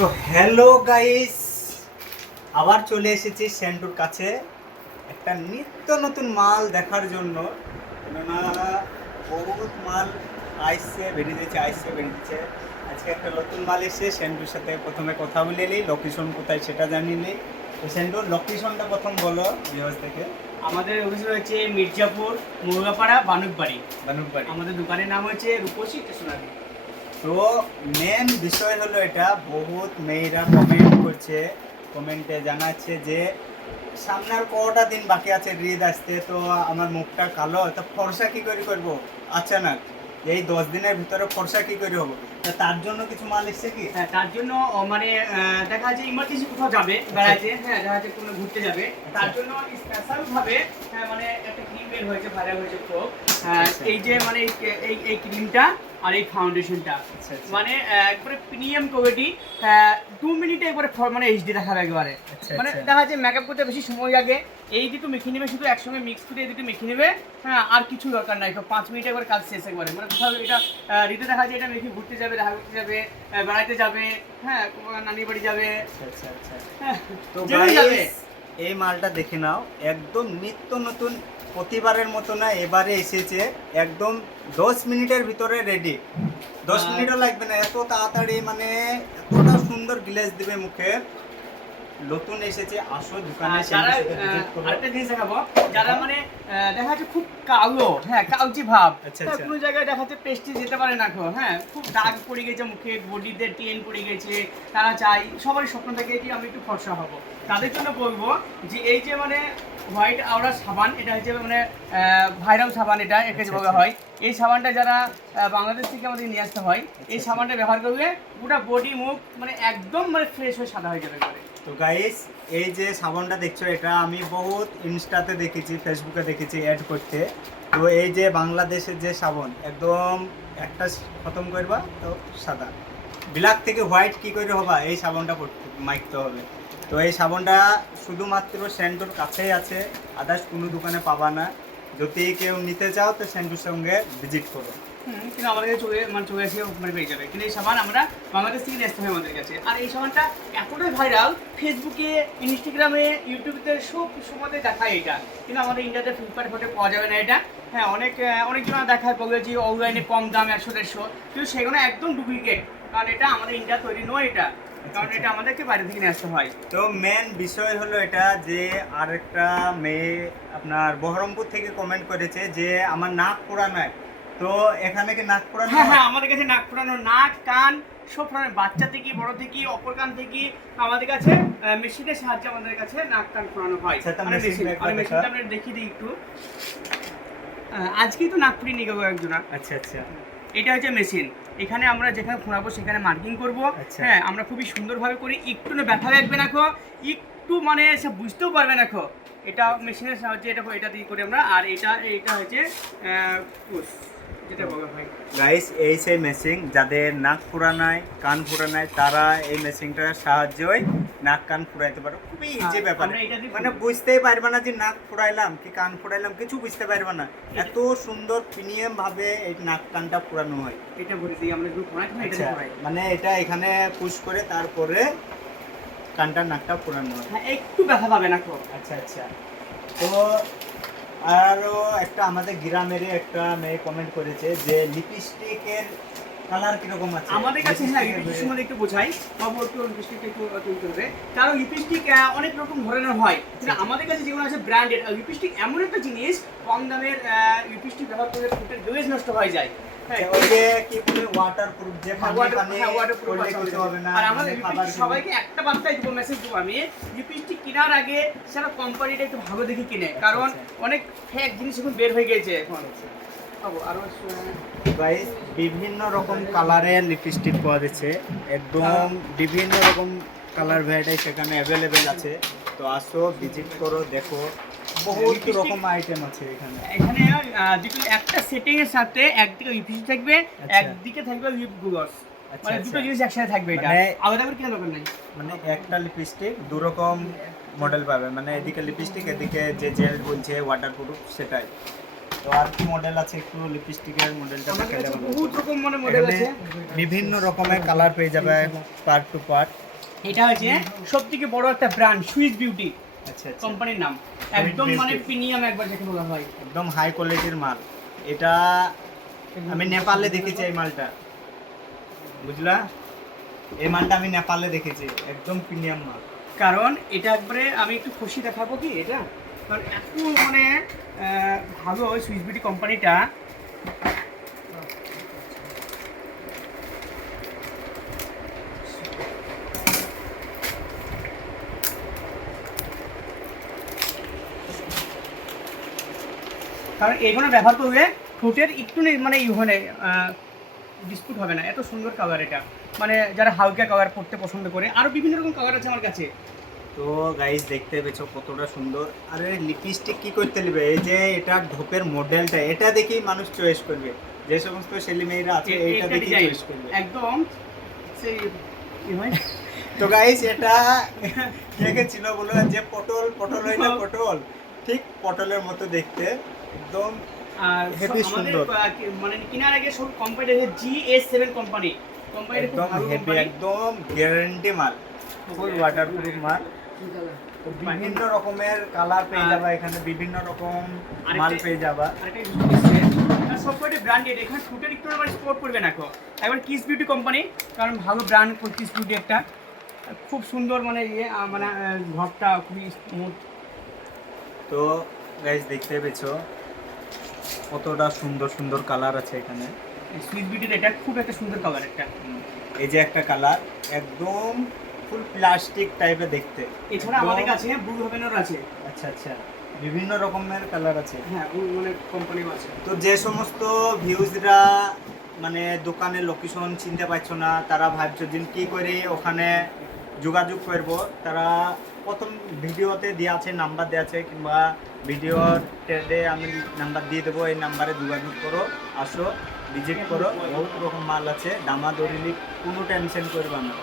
তো hello guys, আবার চলে এসেছি সেন্টুর কাছে একটা নিত্য নতুন মাল দেখার জন্য। কেননা বহুত মাল বেরিয়েছে। আজকে একটা নতুন মাল এসে সেন্টুর সাথে প্রথমে কথা বলে নিই, লোকেশন কোথায় সেটা জানিয়ে নিই। তো সেন্টুর লোকেশনটা প্রথম বলো বিহার থেকে। আমাদের অফিস রয়েছে মির্জাপুর, মুরগাপাড়া, বানুকবাড়ি। বানুকবাড়ি। আমাদের দোকানের নাম হচ্ছে রূপসী স্টেশনারি। তো মেন বিষয় হলো এটা, বহুত মেয়েরা কমেন্ট করছে, কমেন্টে জানাচ্ছে যে সামনে আর কটা দিন বাকি আছে ঈদ আসতে, তো আমার মুখটা কালো, তো ফর্সা কি করে করবো আচানক, এই 10 দিনের ভিতরে ফর্সা কি করে হবো, তো তার জন্য কিছু মাল এসছে কি? হ্যাঁ, তার জন্য মানে দেখা যাচ্ছে ইমার্জেন্সি কোথাও যাবে বেড়াইতে, হ্যাঁ দেখা যাচ্ছে কোনো ঘুরতে যাবে, তার জন্য স্পেশাল ভাবে মানে একটা ক্রিম বের হয়েছে, ভাইরাল হয়েছে খুব। এই যে মানে এই ক্রিমটা আর এই ফাউন্ডেশনটা মানে একবারে প্রিমিয়াম কোয়ালিটি। 2 মিনিটে একবারে মানে এইচডি দেখাবে একবারে। মানে দেখা যাচ্ছে মেকআপ করতে বেশি সময় লাগে, এই দুটো মেখে নেবে, শুধু একসঙ্গে মিক্স করে এই দুটো মেখে নেবে। হ্যাঁ, আর কিছু দরকার নাই, 5 মিনিটে একবার কাজ শেষ একবারে। মানে কোথাও এটা ঋতু দেখা যায় এটা মেখে ঘুরতে যাবে, দেখা করতে যাবে, বেড়াতে যাবে, হ্যাঁ নানির বাড়ি যাবে। তো গাইস এই মালটা দেখে নাও, একদম নিত্য নতুন, প্রতিবারের মতো না, এবারে এসেছে একদম 10 মিনিটের ভিতরে রেডি। 10 মিনিটও লাগবে না, এত তাড়াতাড়ি, মানে এতটা সুন্দর গ্লেজ দিবে মুখে। নতুন এসেছে, আসো দোকানে। যারা আরেকটা জিনিস দেখাবো, যারা মানে দেখা যাচ্ছে খুব কালো, হ্যাঁ কালচে ভাব, কোনো জায়গায় দেখা যাচ্ছে পেস্টি যেতে পারে না, হ্যাঁ খুব দাগ পড়ে গেছে মুখে, বডিতে টেন পড়ে গেছে, তারা চাই, সবারই স্বপ্ন থাকে যে আমি একটু ফর্সা হব। তাদের জন্য বলবো যে এই যে মানে হোয়াইট আওরা সাবান, এটা হচ্ছে মানে ভাইরাল সাবান, এটা একে বলা হয়। এই সাবানটা যারা বাংলাদেশ থেকে আমাদের নিয়ে আসতে হয়, এই সাবানটা ব্যবহার করলে পুরো বডি মুখ মানে একদম মানে ফ্রেশ হয়ে সাদা হয়ে যাবে। তো গাইস এই যে সাবানটা দেখছো, এটা আমি বহুত ইনস্টাতে দেখেছি, ফেসবুকে দেখেছি অ্যাড করতে। তো এই যে বাংলাদেশের যে সাবান, একদম একটা খতম করবা তো সাদা, ব্ল্যাক থেকে হোয়াইট কি করে হবা, এই সাবানটা মাখতে হবে। তো এই সাবানটা শুধুমাত্র সেন্টুর কাছেই আছে, আদার্স কোনো দোকানে পাবা না। যদি কেউ নিতে চাও তো সেন্টুর সঙ্গে ভিজিট করো। কিন্তু আমাদের কাছে চলে আসে মানে পেয়ে যাবে, কিন্তু এই সাবান আমরা বাংলাদেশ থেকে নিয়ে আসতে হয় আমাদের কাছে। আর এই সাবানটা এতটাই ভাইরাল, ফেসবুকে, ইনস্টাগ্রামে, ইউটিউবে সব সময়তে দেখায় এটা, কিন্তু আমাদের ইন্ডিয়াতে ফ্লিপকার্টে পাওয়া যাবে না এটা। হ্যাঁ, অনেকজন দেখায় বলেছি অনলাইনে কম দাম 100-150, কিন্তু সেগুলো একদম ডুপ্লিকেট, কারণ এটা আমাদের ইন্ডিয়া তৈরি নয় এটা, কারণ এটা আমাদেরকে বাইরে থেকে নিয়ে আসতে হয়। তো মেন বিষয় হলো এটা যে আরেকটা মেয়ে আপনার বহরমপুর থেকে কমেন্ট করেছে যে আমার নাক পোড়া নাই, তো এখানে কি নাক পোড়ানো? হ্যাঁ, আমাদের কাছে নাক পোড়ানো, নাক কান সব ধরনের, বাচ্চা থেকে বড় থেকে অপর কান থেকে আমাদের কাছে মেশিনের সাহায্যে আমাদের কাছে নাক কান পোড়ানো হয়। মেশিনটা আমরা দেখিয়ে দিই একটু। আজকেই তো নাক পুড়িয়ে নিয়ে গেবো একজনা। আচ্ছা, এটা হচ্ছে মেশিন, এখানে আমরা যেখানে ফোনাবো সেখানে মার্কিং করবো। হ্যাঁ, আমরা খুবই সুন্দরভাবে করি, একটু না ব্যথা লাগবে না, একটু মানে সে বুঝতেও পারবে না। এটা মেশিনের সাহায্যে এটা দিয়ে করি আমরা। আর এটা হচ্ছে যেটা বলা হয় গাইস, এই সেই মেশিন, যাদের নাক ফোড়া নাই, কান ফোড়া নাই, তারা এই মেশিনটার সাহায্যই নাক কান ফুরাইতে পারো। খুবই ইজি ব্যাপার, মানে বুঝতেই পারবে না যে নাক ফুরাইলাম কি কান ফুরাইলাম, কিছু বুঝতে পারবে না। এত সুন্দর প্রিমিয়াম ভাবে এই নাক কানটা ফুরানো হয়। এটা ভরে দিই আমরা, মানে এটা এখানে পুশ করে তারপরে কানটা নাকটা ফুরানো হয়। হ্যাঁ, একটু ব্যথা পাবে না। আচ্ছা। তো আরও একটা আমাদের গ্রামের একটা মেয়ে কমেন্ট করেছে যে লিপস্টিকের কালার কিরকম আছে আমাদের কাছে। হ্যাঁ, লিপস্টিক সম্বন্ধে একটু বোঝাই, বাবু একটু লিপস্টিকটা একটু তুলতে হবে, কারণ লিপস্টিক অনেক রকম ধরনের হয়, কিন্তু আমাদের কাছে যেগুলো আছে ব্র্যান্ডেড। লিপস্টিক এমন একটা জিনিস, কম দামের লিপস্টিক ব্যবহার করলে ঠোঁটের গ্লেজ নষ্ট হয়ে যায়। সবাইকে একটা বার্তাই দেবো, মেসেজ দেবো আমি, লিপস্টিক কেনার আগে সেটা কোম্পানিটা একটু ভালো দেখে কিনে, কারণ অনেক ফেক জিনিস এখন বের হয়ে গেছে এখন। বিভিন্ন রকম কালারের লিপস্টিক পাওয়া যাচ্ছে, একদম বিভিন্ন রকম কালার ভ্যারাইটি সেখানে অ্যাভেলেবেল আছে। তো আসো, ভিজিট করো, দেখো, বহুত রকম আইটেম আছে এখানে। একটা সেটিং এর সাথে একদিকে লিপস্টিক থাকবে, একদিকে থাকবে লিপ গ্লস, মানে দুটো জিনিস একসাথে থাকবে। এটা আলাদা করে কেনার দরকার নাই, মানে একটা লিপস্টিক দু রকম মডেল পাবে, মানে এদিকে লিপস্টিক, এদিকে যে জেল বলছে ওয়াটারপ্রুফ, সেটাই। তো আর কি মডেল আছে, একটু লিপস্টিকের মডেলটা দেখালে বহুত রকম মডেল আছে, বিভিন্ন রকমের কালার পেয়ে যাবে পার্ট টু পার্ট। এটা হচ্ছে সবথেকে বড় একটা ব্র্যান্ড সুইস বিউটি আচ্ছা আচ্ছা কোম্পানির নাম, একদম মানে Beauty। প্রিমিয়াম একবার যাকে বলা হয়। একদম হাই কোয়ালিটির মাল। এটা আমি নেপালে দেখেছি এই মালটা, বুঝলা? এই মালটা আমি নেপালে দেখেছি, একদম প্রিমিয়াম মাল। কারণ এটা একবারে আমি একটু খুশি দেখাবো কি এটা, কারণ এত মানে ভালো সুইস বিউটি কোম্পানিটা। কারণ এইগুলো ব্যবহার করলে ঠোঁটের একটু মানে মানে ডিসপুট হবে না, এত সুন্দর কালার এটা। মানে যারা হালকা কালার পরতে পছন্দ করে, আরও বিভিন্ন রকম কালার আছে আমার কাছে। তো গাইস দেখতে পেয়েছো কতটা সুন্দর। আরে লিপস্টিক কি করতে নেবে, এই যে এটা ঢোপের মডেলটা, এটা দেখেই মানুষ চয়েস করবে। যে সমস্ত ছেলে মেয়েরা আছে এইটা দেখেই চয়েস করবে একদম সেই কি হয়। তো গাইস এটা দেখেছিল বলো যে পটল পটল হয় না, পটল ঠিক পটলের মতো দেখতে, একদম আর হেভি সুন্দর, মানে কেনার আগে সব কোম্পানি GS7 কোম্পানি একদম হেভি, একদম গ্যারান্টি মাল, ফুল ওয়াটারপ্রুফ মাল। তো বিভিন্ন রকমের কালার পেয়ে যাবা এখানে, বিভিন্ন রকম মাল পেয়ে যাবা। সবকটি ব্র্যান্ডেড, এখানে ঠোঁটের একটু আমার স্পট করবে না একবার কিস বিউটি কোম্পানি, কারণ ভালো ব্র্যান্ড কিস বিউটি একটা খুব সুন্দর মানে মানে ঘরটা খুবই স্মুথ। তো গাইস দেখতে পেয়েছো কতটা সুন্দর সুন্দর কালার আছে এখানে। সুইস বিউটির এটা খুব একটা সুন্দর কালার একটা। এই যে একটা কালার একদম ফুল প্লাস্টিক টাইপের দেখতে। এছাড়া আমাদের কাছে ব্লু হেভেনের আছে। আচ্ছা আচ্ছা, বিভিন্ন রকমের কালার আছে। হ্যাঁ মানে কোম্পানিও আছে। তো যে সমস্ত ভিউজরা মানে দোকানের লোকেশন চিনতে পারছো না, তারা ভাবছো যে কী করে ওখানে যোগাযোগ করব, তারা প্রথম ভিডিওতে দেওয়া আছে, নাম্বার দেওয়া আছে, কিংবা ভিডিওর টেলে আমি নাম্বার দিয়ে দেবো, এই নাম্বারে যোগাযোগ করো, আসো ভিজিট করো। বহুত রকম মাল আছে, দামাদরি কোনো টেনশন করবা না।